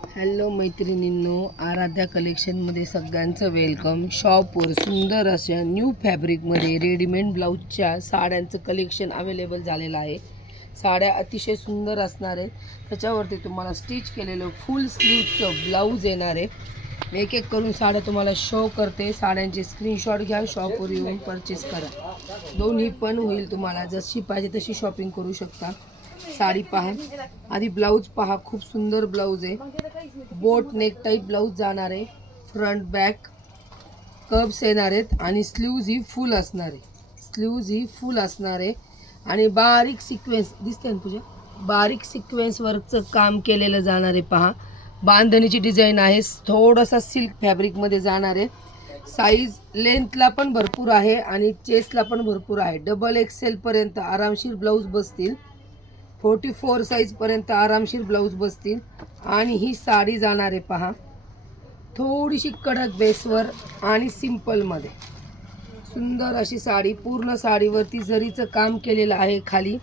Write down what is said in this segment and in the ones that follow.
Hello मैत्रिणींनो, आराध्या कलेक्शनमध्ये सगळ्यांचं welcome. शॉपवर सुंदर अशा न्यू फॅब्रिकमध्ये रेडीमेड ब्लाऊजच्या साड्यांचं कलेक्शन अवेलेबल झालेलं आहे. साड्या अतिशय सुंदर असणार आहेत. त्याच्यावरती तुम्हाला स्टिच केलेलं फुल स्लीवचं ब्लाऊज येणार आहे. मी एक एक करून साड्या तुम्हाला शो करते. साड्यांचे स्क्रीनशॉट घ्या, शॉपवर येऊन परचेस करा. दोन्ही पण होईल. तुम्हाला जशी पाहिजे तशी शॉपिंग करू शकता. साडी पहा, आधी ब्लाऊज पहा, खूप सुंदर ब्लाऊज आहे. बोट नेक टाईप ब्लाऊज जाणार आहे. फ्रंट बॅक कर्व्स येणार आहेत आणि स्लीव्ज ही फुल असणार आहे. आणि बारीक सिक्वेन्स दिसते ना तुझ्या, बारीक सिक्वेन्स वर्कचं काम केलेलं जाणार आहे. पहा, बांधणीची डिझाईन आहे. थोडासा सिल्क फॅब्रिकमध्ये जाणार आहे. साईज लेंथला पण भरपूर आहे आणि चेस्टला पण भरपूर आहे. डबल एक्सेल पर्यंत आरामशीर ब्लाऊज बसतील. 44 साईजपर्यंत आरामशीर ब्लाऊज बसतील. आणि ही साडी जाणार आहे पहा, थोडीशी कडक बेसवर आणि सिंपलमध्ये सुंदर अशी साडी. पूर्ण साडीवरती जरीचं काम केलेलं आहे. खाली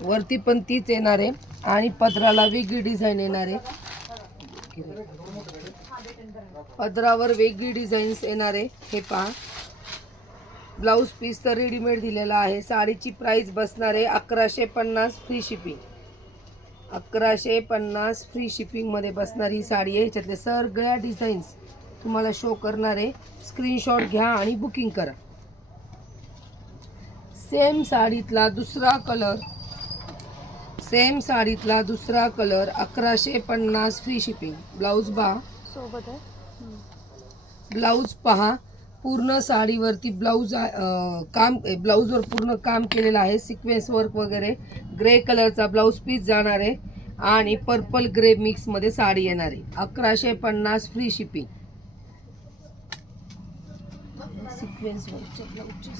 वरती पण तीच येणार आहे आणि पदराला वेगळी डिझाईन येणार आहे. पदरावर वेगळी डिझाईन्स येणार आहे. हे पहा, ब्लाऊज पीस तर रेडीमेड दिलेला आहे. साडीची प्राइस बसणार आहे 1150 फ्री शिपिंग. 1150 फ्री शिपिंगमध्ये बसणारी साडी आहे. ह्याच्यातले सगळ्या डिझाईन्स तुम्हाला शो करणार आहे. स्क्रीनशॉट घ्या आणि बुकिंग करा. सेम साडीतला दुसरा कलर 1150 फ्री शिपिंग. ब्लाऊज पहा, सोबत आहे. ब्लाऊज पहा, पूर्ण साडीवरती ब्लाऊजवर पूर्ण काम केलेलं आहे. सिक्वेन्स वर्क वगैरे. ग्रे कलरचा ब्लाऊज पीस जाणार आहे आणि पर्पल ग्रे मिक्समध्ये साडी येणार आहे. 1150 फ्री शिपिंग. सिक्वेन्स वर्कच्या ब्लाऊजची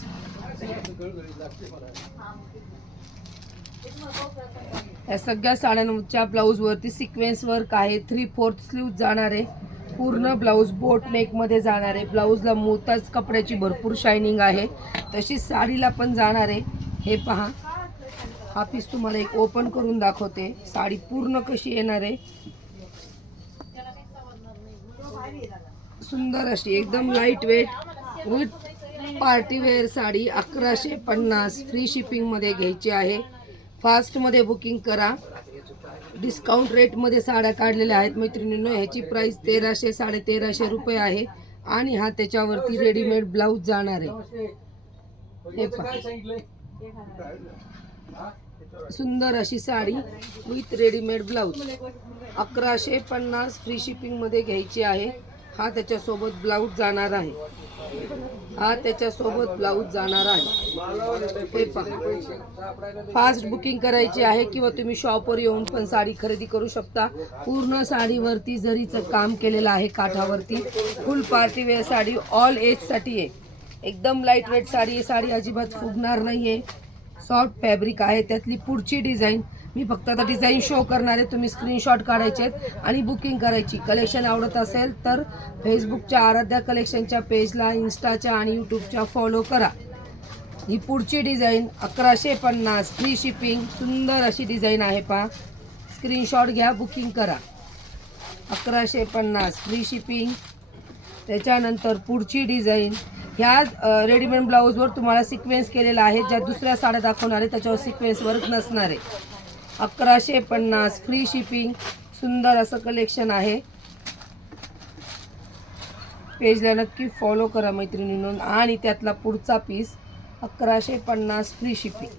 या सगळ्या साड्यांच्या ब्लाऊजवरती सिक्वेन्स वर्क आहे. 3/4 स्लीव जाणार आहे. पूर्ण ब्लाऊज बोट नेकमध्ये जाणार आहे. ब्लाऊजला मोताच कपड्याची भरपूर शायनिंग आहे. तशीच साडीला पण जाणार आहे. हे पहा, हा पीस तुम्हाला एक ओपन करून दाखवते. साडी पूर्ण कशी येणार आहे. सुंदर अशी एकदम light weight with partywear sari 1150 free शिपिंगमध्ये घ्यायची आहे. फास्टमध्ये बुकिंग करा. डिस्काउंट रेटमध्ये साड्या काढलेल्या आहेत मैत्रिणींनो. ह्याची प्राइस 1300 1350 रुपये आहे. आणि हा त्याच्यावरती रेडीमेड ब्लाऊज जाणार आहे. हे पहा, सुंदर अशी sari with readymade blouse 1150 free शिपिंगमध्ये घ्यायची आहे. हा त्याच्यासोबत ब्लाऊज जाणार आहे. हे पहा, फास्ट बुकिंग करायची आहे किंवा तुम्ही शॉपवर येऊन पण साडी खरेदी करू शकता. पूर्ण साडीवरती जरीचं काम केलेलं आहे. काठावरती फुल पार्टीवेअर साडी ऑल एजसाठी आहे. एकदम लाईट वेट साडी आहे. साडी अजिबात फुगणार नाही आहे. सॉफ्ट फॅब्रिक आहे. त्यातली पुढची डिझाईन मी फक्त आता डिझाईन शो करणार आहे. तुम्ही स्क्रीनशॉट काढायचे आहेत आणि बुकिंग करायची. कलेक्शन आवडत असेल तर फेसबुकच्या आराध्या कलेक्शनच्या पेजला, इन्स्टाच्या आणि यूट्यूबच्या फॉलो करा. ही पुढची डिझाईन 1150 फ्री शिपिंग. सुंदर अशी डिझाईन आहे पहा. स्क्रीनशॉट घ्या, बुकिंग करा. 1150 फ्री शिपिंग. त्याच्यानंतर पुढची डिझाईन ह्या रेडीमेड ब्लाऊजवर तुम्हाला सिक्वेन्स केलेला आहे. ज्या दुसऱ्या साड्या दाखवणार आहे त्याच्यावर सिक्वेन्स वर्क नसणार आहे. 1150 फ्री शिपिंग. सुंदर असं कलेक्शन आहे. पेजला नक्की फॉलो करा मैत्रिणींनो. आणि त्यातला पुढचा पीस 1150 फ्री शिपिंग.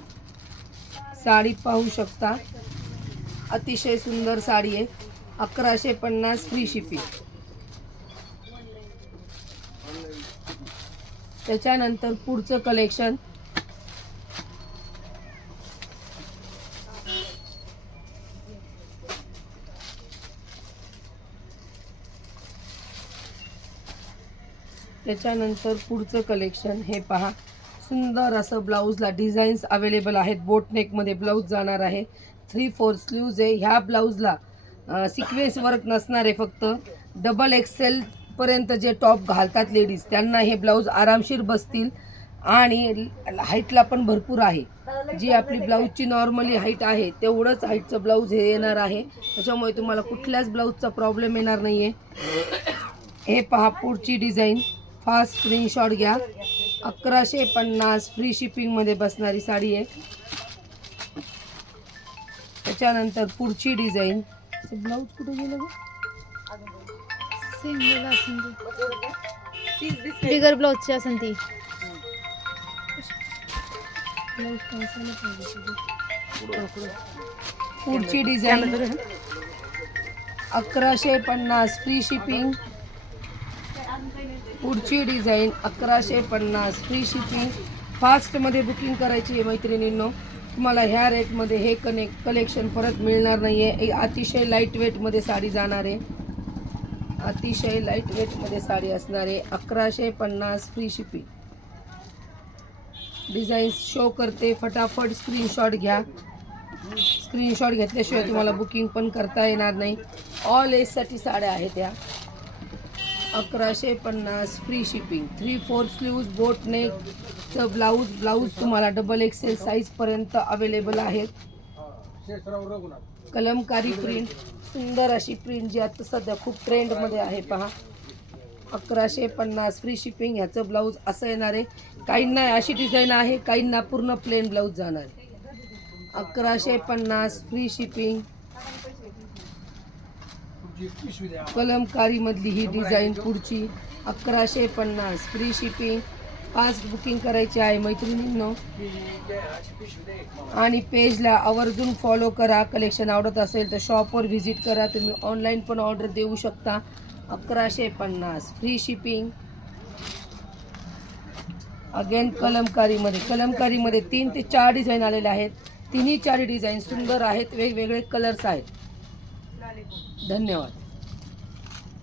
साडी पाहू शकता, अतिशय सुंदर साडी आहे. 1150 फ्री शिपिंग. त्याच्यानंतर पुढचं कलेक्शन हे पहा, सुंदर असं ब्लाऊजला डिझाईन्स अवेलेबल आहेत. बोट नेकमध्ये ब्लाऊज जाणार आहे. 3/4 स्लीव्ज आहे. ह्या ब्लाऊजला सिक्वेन्स वर्क नसणार आहे. फक्त डबल एक्सेल पर्यंत जे टॉप घालतात लेडीज त्यांना हे ब्लाऊज आरामशीर बसतील. आणि हाईटला पण भरपूर आहे. जी आपली ब्लाऊजची नॉर्मली हाईट आहे तेवढंच हाईटचं ब्लाऊज हे येणार आहे. त्याच्यामुळे तुम्हाला कुठल्याच ब्लाऊजचा प्रॉब्लेम येणार नाही आहे. हे पहा पुढची डिझाईन, फास्ट स्क्रीनशॉट घ्या. 1150 फ्री शिपिंगमध्ये बसणारी साडी आहे. त्याच्यानंतर पुढची डिझाईन, ब्लाऊज कुठे गेलं गं? सिंगल असेल बिगर ब्लाऊजची असेल ती. पुढची डिझाईन 1150 फ्री शिपिंग. पुढची डिझाईन 1150 फ्री शिपिंग. फास्टमध्ये बुकिंग करायची आहे मैत्रिणींनो. तुम्हाला ह्या रेटमध्ये हे कलेक्शन परत मिळणार नाही आहे. अतिशय लाईट वेटमध्ये साडी जाणार आहे. अतिशय लाईट वेटमध्ये साडी असणार आहे. 1150 फ्री शिपिंग. डिझाईन शो करते, फटाफट स्क्रीनशॉट घ्या. स्क्रीनशॉट घेतल्याशिवाय तुम्हाला बुकिंग पण करता येणार नाही. ऑल एजसाठी साड्या आहेत त्या. 1150 फ्री शिपिंग. 3/4 स्लीव्ज बोट नेकचं ब्लाऊज तुम्हाला XXL साईजपर्यंत अवेलेबल आहेत. कलमकारी प्रिंट, सुंदर अशी प्रिंट जी आता सध्या खूप ट्रेंडमध्ये आहे पहा. 1150 फ्री शिपिंग. ह्याचं ब्लाऊज असं येणार आहे. काहींना अशी डिझाईन आहे, काहींना पूर्ण प्लेन ब्लाऊज जाणार आहे. 1150 फ्री शिपिंग. कलमकारीमधली ही डिझाईन पुढची 1150 फ्री शिपिंग. फास्ट बुकिंग करायची आहे मैत्रिणींनो. आणि पेजला आवर्जून फॉलो करा. कलेक्शन आवडत असेल तर शॉपवर व्हिजिट करा. तुम्ही ऑनलाईन पण ऑर्डर देऊ शकता. 1150 फ्री शिपिंग. अगेन कलमकारीमध्ये 3 ते 4 डिझाईन आलेले आहेत. तिन्ही 4 डिझाईन सुंदर आहेत, वेगवेगळे कलर्स आहेत. धन्यवाद.